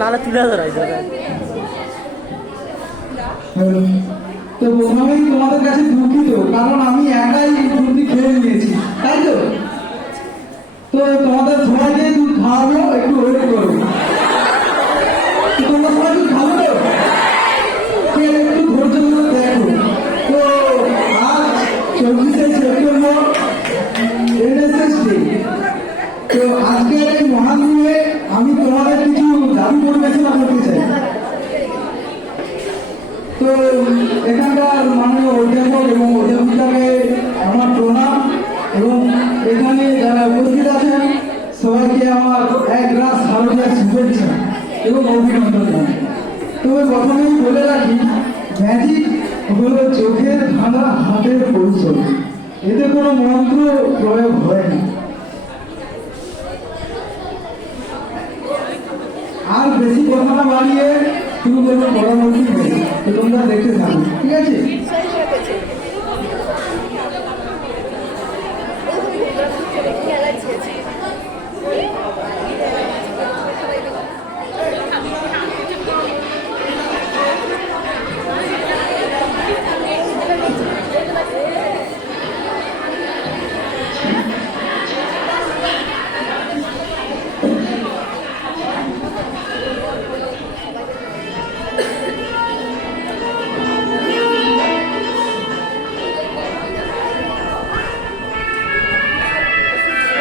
নাহলে তুলে ধরাই তো প্রথমেই তোমাদের কাছে দুঃখিত, কারণ আমি একাই দুধটি খেয়ে নিয়েছি, তাই তো? তো তোমাদের সবাইকে দুধ খাওয়াবো, একটু ওয়েট করো। তোমরা সবাই দুধ খাবো তো? একটু ধৈর্য ধরে দেখো। তো আজ 24শে সেপ্টেম্বর এনএসএস ডে। তো আজকের এই মহান দিনে আমি তোমাদের কিছু দাবি পরিবেশনা করতে চাই। তো এখানকার মাননীয় অধ্যাপক এবং অধ্যাপিকাকে আমার প্রণাম, এবং এখানে যারা উপস্থিত আছেন সবাইকে আমার এক রাত শারদীয় শুভেচ্ছা এবং অভিনন্দন জানাই। তবে প্রথমেই বলে রাখি, ম্যাজিক হলো চোখের ভাঙা হাতের কৌশল, এতে কোনো মন্ত্র প্রয়োগ হয় না। আর বেশি কথা না বাড়িয়ে শুরু করবো পরবর্তী হবে, তো তোমরা দেখতে থাকো, ঠিক আছে?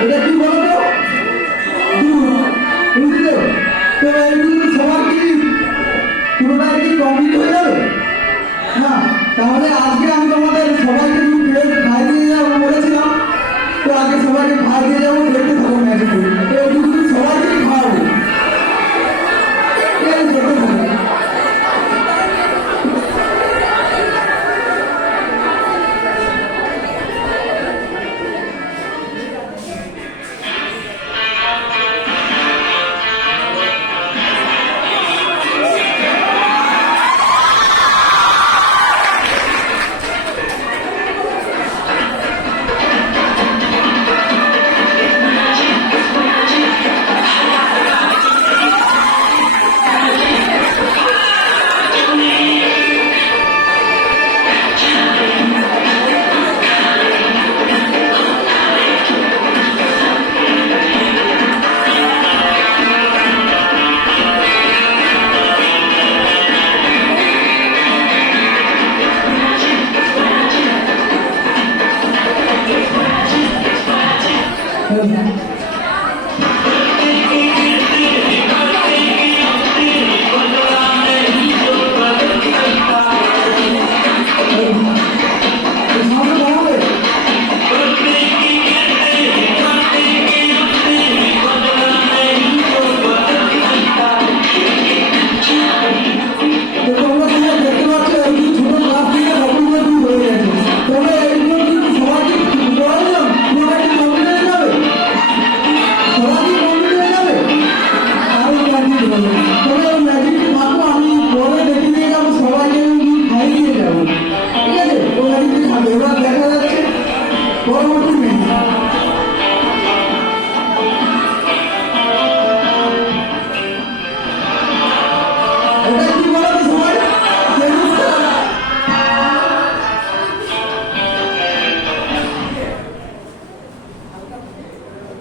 এটা কি বলতো? তো এইগুলো সবার কি পুরোটাই কি কমপ্লিট হয়ে যাবে? না, তাহলে আজকে আমি তোমাদের সবাইকে খাই দিয়ে যাবো বলেছিলাম, তো আগে সবাইকে খাই দিয়ে যাবো, দেখতে থাকো ম্যাজিক। তো এইগুলো সবাইকে খাওয়াবো, দেখতে থাকো।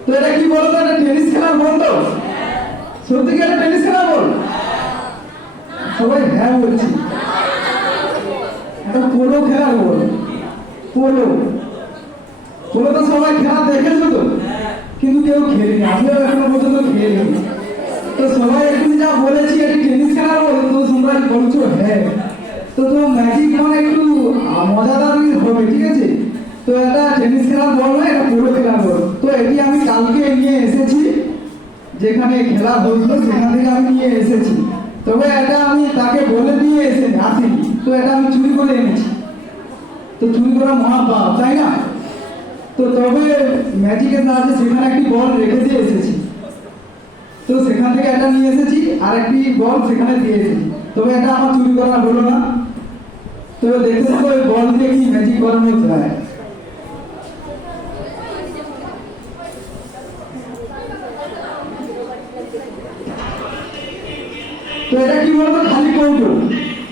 তো এটা কি বলতো? এটা টেনিস খেলার বল তো? সত্যি কি এটা টেনিস খেলার বল? সবাই হ্যাঁ বলছি। এটা পোলো খেলার বল। পোলো পোলো তো সবাই খেলা দেখেছো তো, কিন্তু কেউ খেলেনি, আমিও এখনো পর্যন্ত খেলিনি। তো সবাই এখন যা বলেছি এটি টেনিস খেলার বল, তো তোমরা বলছো হ্যাঁ। তো তোমার ম্যাজিক মানে একটু মজাদার হবে, ঠিক আছে? তো এটা টেনিস খেলার বল নয়, এটা পোলো খেলার বল। তো এটি আমি কালকে নিয়ে এসেছি, যেখানে খেলা হয়েছিল সেখান থেকে আমি নিয়ে এসেছি। তবে এটা আমি তাকে বলে দিয়ে আসিনি, তো এটা আমি চুরি করে এনেছি। তো চুরি করা মহাপাপ, তাই না? তো তবে ম্যাজিকের সাহায্যে সেখানে একটি বল রেখে দিয়ে এসেছি, তো সেখান থেকে এটা নিয়ে এসেছি, আর একটি বল সেখানে দিয়ে এসেছি। তবে এটা আমার চুরি করা হলো না। তো দেখতে থাকো এই বল দিয়ে কি ম্যাজিক করানো যায়। তো এটা কি বলতো খালি কৌটো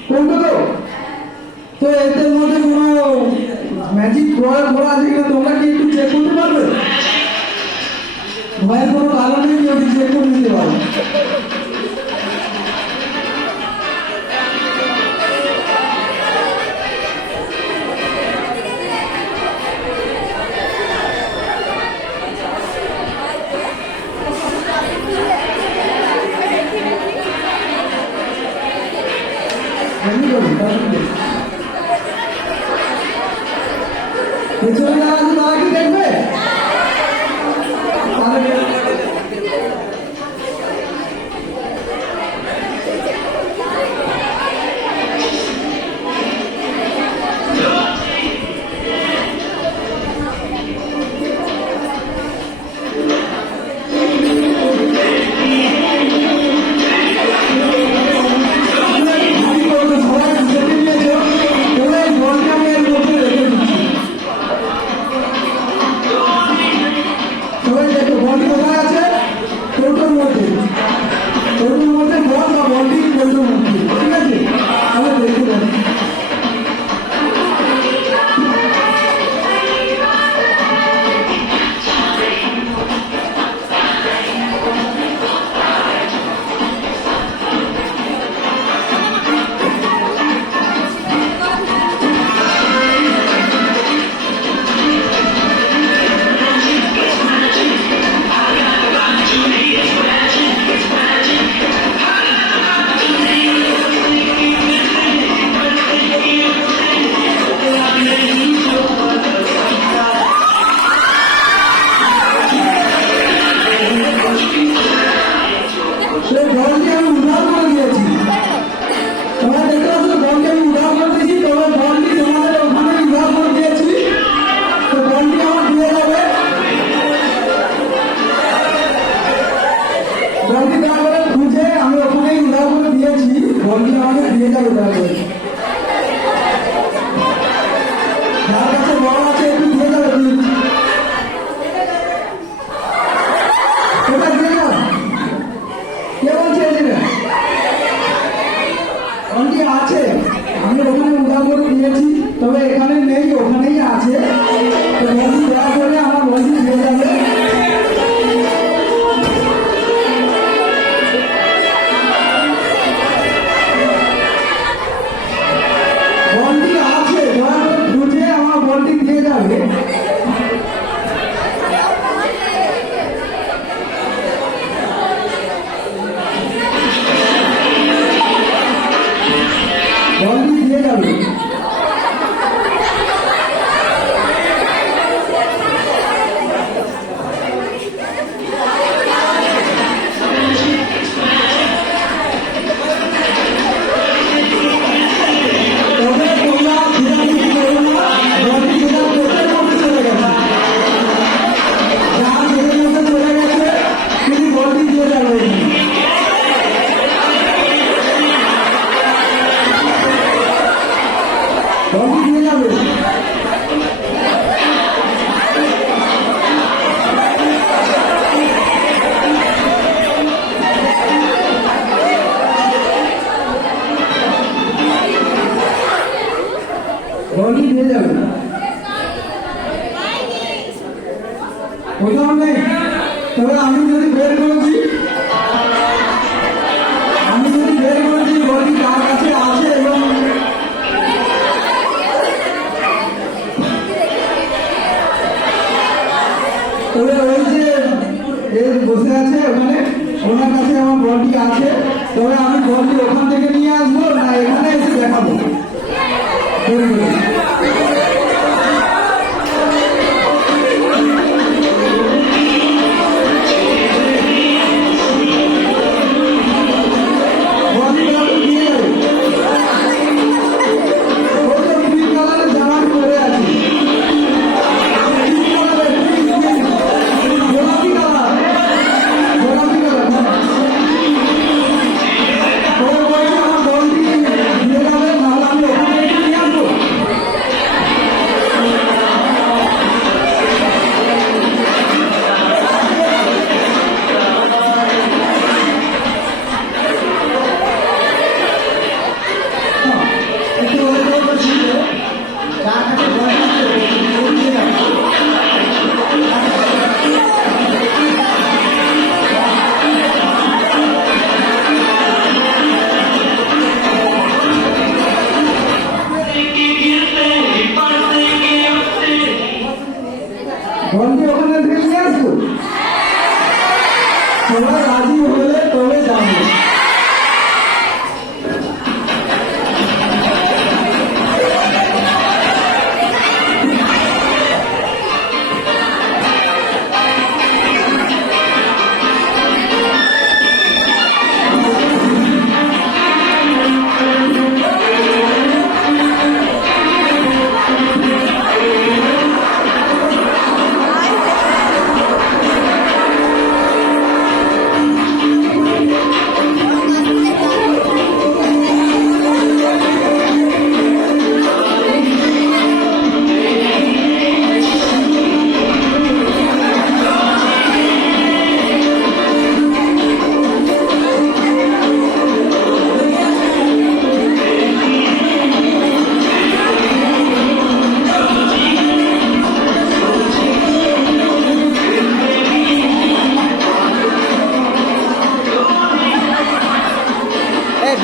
কৌটো তো এদের মধ্যে কোনো ম্যাজিক করা আছে কিনা তোমরা কি একটু চেক করতে পারবে? ভয়ের কোনো কারণ নেই, যদি চেক করে নিতে পারো। পেছনে যারা আছে তারা কি দেখবে? তবে এখানে নেই, ওখানেই আছে। তো বন্ধু দয়া করে আমার বন্ধু দিয়ে যাবে। বলটি আছে, দয়া করে খুঁজে আমার বলটি দিয়ে যাবে। বলটি দিয়ে যাবে। বলটি দিয়ে যাবে। কোথাও নেই। তবে আমি যদি বের করে দিই, বলটি কার কাছে আছে এবং তবে ওই যে বসে আছে ওখানে, ওনার কাছে আমার বলটি আছে। তবে আমি বলটি ওখান থেকে নিয়ে আসবো না এখানে এসে দেখাবো। সবাই রাজি হলে তবে যাবো।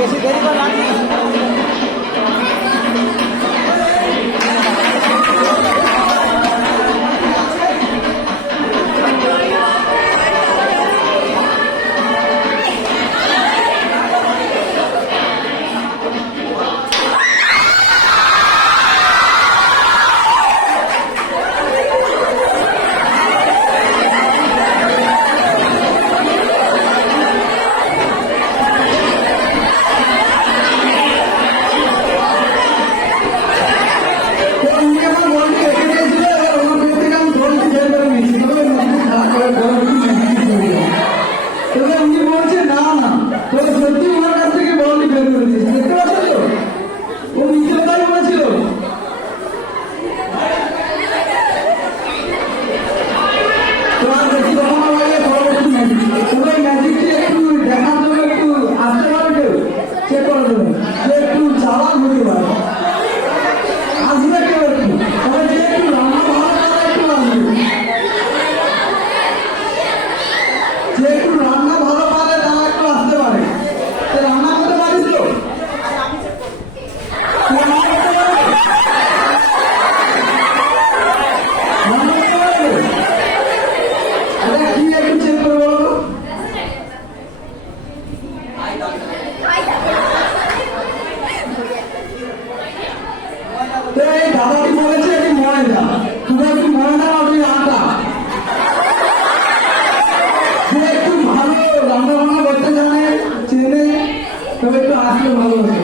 বেশি দেরি করে রাখি। দাদাটি বলেছে এটি ময়দা, তুমি একটু ময়দা আর তুমি আটা। যে একটু ভালো রান্না বান্না করতে জানে, চেনে, তবে একটু আসলে ভালো হতো।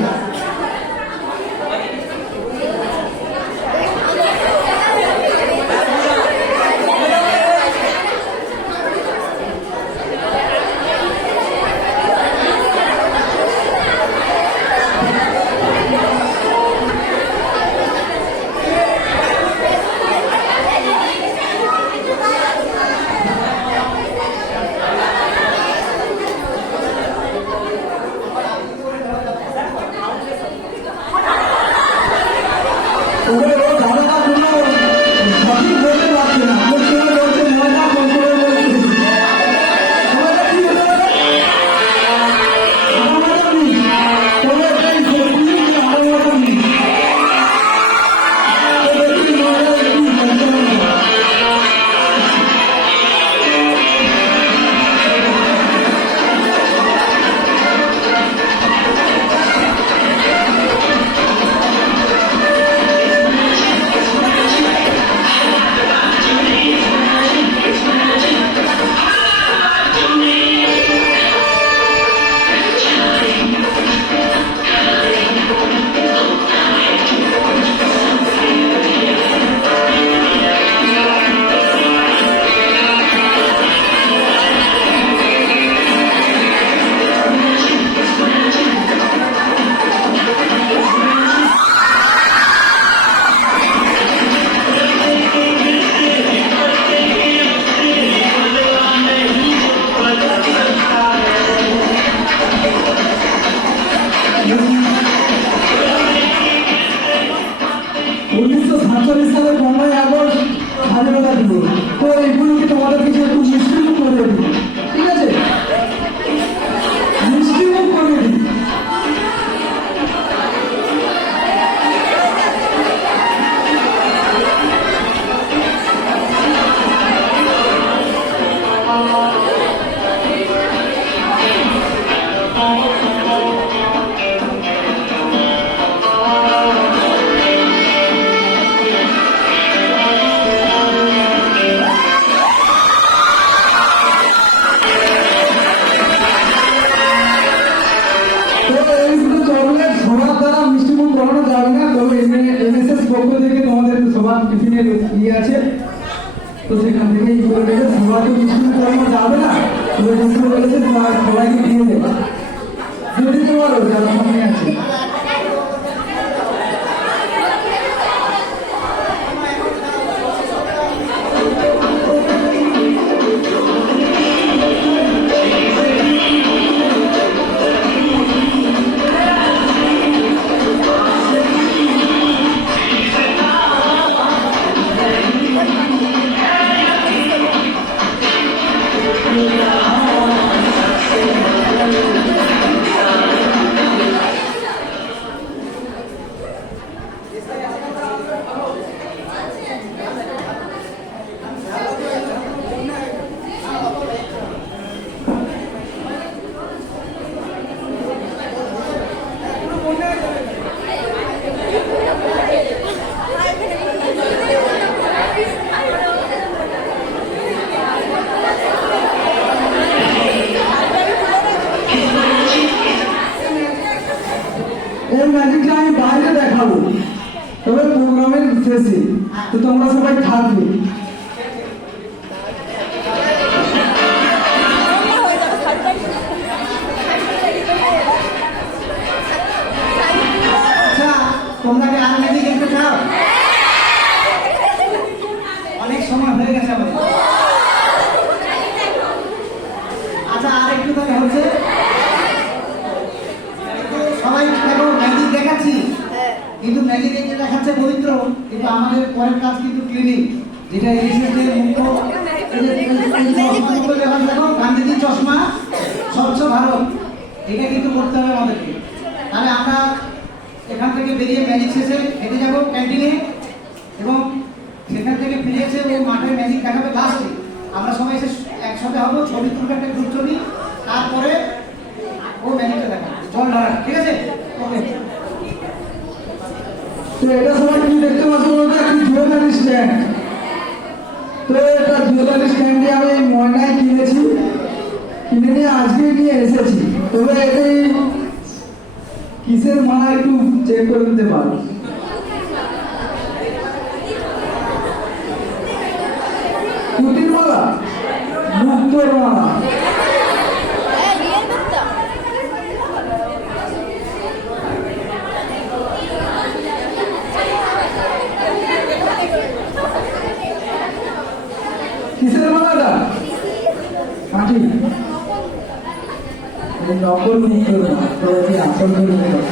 টিফিনের ইয়ে আছে, তো সেখান থেকে ই করে দেবে। সবাইকে বিস্কুট করানো যাবে না, তবে বিস্কুট বলেছে সবাইকে দিয়ে দেবে, দিয়ে দিতে পারো যারা সামনে আছে। এই ম্যাজিকটা আমি বাইরে দেখাবো, তবে প্রোগ্রামের শেষে, তো তোমরা সবাই থাকবে। আচ্ছা, তোমরা কি আর ম্যাজিক দেখতে চাও? অনেক সময় হয়ে গেছে আমাদের। আচ্ছা, আর একটু তাহলে হচ্ছে, সবাই দেখো ম্যাজিক দেখাচ্ছি, কিন্তু ম্যাজিক এই যে দেখাচ্ছে পবিত্র, কিন্তু আমাদের পরের কাজ কিন্তু ক্লিনিং, যেটা ইংলিশের যে মুখ্য দেখো গান্ধীজি চশমা স্বচ্ছ ভারত, এটা কিন্তু করতে হবে আমাদেরকে। তাহলে আমরা এখান থেকে বেরিয়ে ম্যাজিক শেষে হেঁটে যাবো ক্যান্টিনে, এবং সেখান থেকে ফিরে এসে ওই মাঠে ম্যাজিক দেখাবে লাস্টে। আমরা সবাই এসে একসাথে হবো, ছবি তুলবে, একটা গ্রুপ ছবি, তারপরে ও ম্যাজিকটা দেখাবে, জল ঢালা, ঠিক আছে? ওকে। তো এটা সবাই কি দেখতে পাচ্ছ বলতে, একটি জুয়েলারি স্ট্যান্ড। তো এটা জুয়েলারি স্ট্যান্ডে আমি ময়নায় কিনেছি, কিনে নিয়ে আজকে নিয়ে এসেছি। তবে এটাই কিসের মালা একটু চেক করে দিতে পারো। কুটির মালা, মুক্তোর মালা। কিসের মালাটা? কাঠি। এই নকল মুক্তোর মালা, তো এই আসল করে নিতে হবে।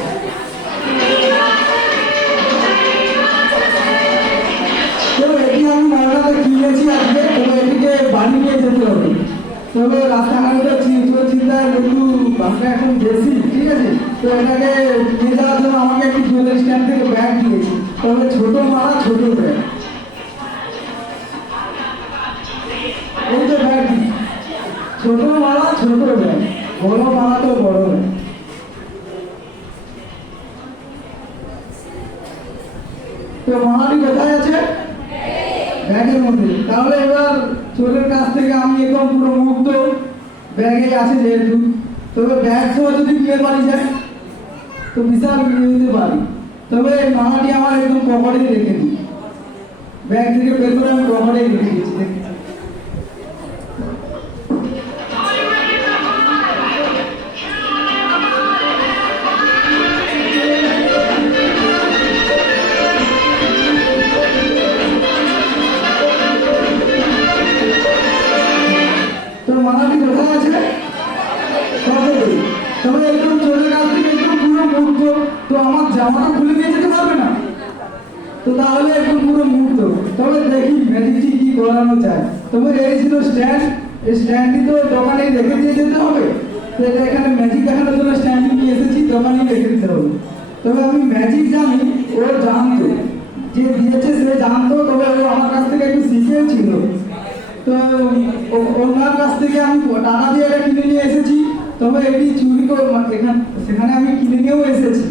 তো এটি আমি মালাটা কিনেছি আজকে, তবে এটিকে বাড়ি নিয়ে যেতে হবে। তবে রাস্তাঘাটে চিন্তায় একটু আমরা এখন বেশি, ঠিক আছে? তো এটাকে নিয়ে যাওয়ার জন্য আমাকে একটি জুয়েলারি স্ট্যান্ড থেকে ব্যাগ দিয়েছি, তবে ছোট মালা ছোট ব্যাগ। এই যে ব্যাগ, ছোট মালা ছোট ব্যাগ, বড় মালা তো বড় ব্যাগ। তো মালাটি কোথায় আছে? ব্যাগের মধ্যে। তাহলে এবার চোরের কাছ থেকে আমি একদম পুরো মুক্ত, ব্যাগে আছে যেহেতু। তবে ব্যাগ সহ যদি বিয়ে বাড়ি যায় তো বিশাল বিয়ে দিতে পারি। তবে মালাটি আমার একদম পকেটে রেখে দিই, ব্যাগ থেকে বের করে আমি পকেটে রেখে দিয়েছি। মালাটি কোথায় আছে? তবে একদম চোরের কাছ থেকে একদম পুরো মুক্ত। তো আমার জামাটা খুলে নিয়ে যেতে পারবে না, তো তাহলে একদম পুরো মুক্ত। তবে দেখি ম্যাজিকটি কি করানো চায়। তবে এই ছিল স্ট্যান্ড, এই স্ট্যান্ডটি তো দোকানেই রেখে দিয়ে যেতে হবে। তো এটা এখানে ম্যাজিক দেখানোর জন্য স্ট্যান্ডটি নিয়ে এসেছি, দোকানেই রেখে দিতে হবে। তবে আমি ম্যাজিক জানি, ও জানতো, যে দিয়েছে সে জানতো, তবে ও আমার কাছ থেকে একটু শিখেও ছিল। তো ওনার কাছ থেকে আমি টাকা দিয়ে এটা কিনে নিয়ে এসেছি। তবে এটি চুরি করে সেখানে আমি কিনে নিয়েও এসেছি।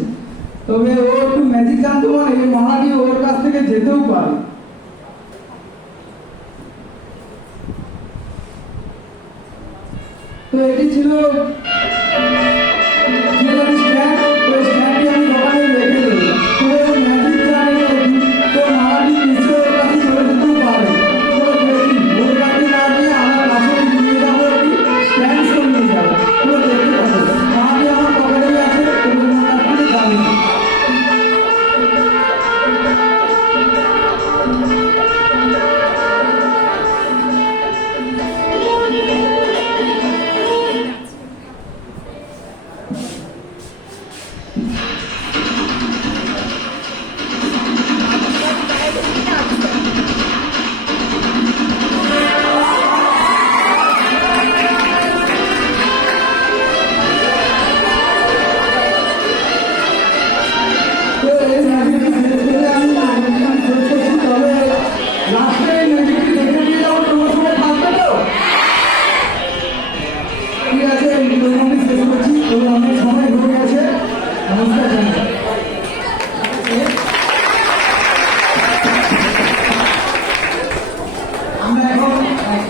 তবে ও একটু ম্যাজিক জানতো, মানে এই মালাটি ওর কাছ থেকে যেতেও পারে। তো এটি ছিল স্ট্যান্ড। তো স্ট্যান্ডটি আমি দোকানে রেখে দেবো। তো ম্যাজিক জানে তো মালাটি নিশ্চয়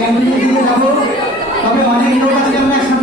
ক্যান্টিনের দিকে যাবো, তবে অনেক লোক আজকে আমরা একসাথে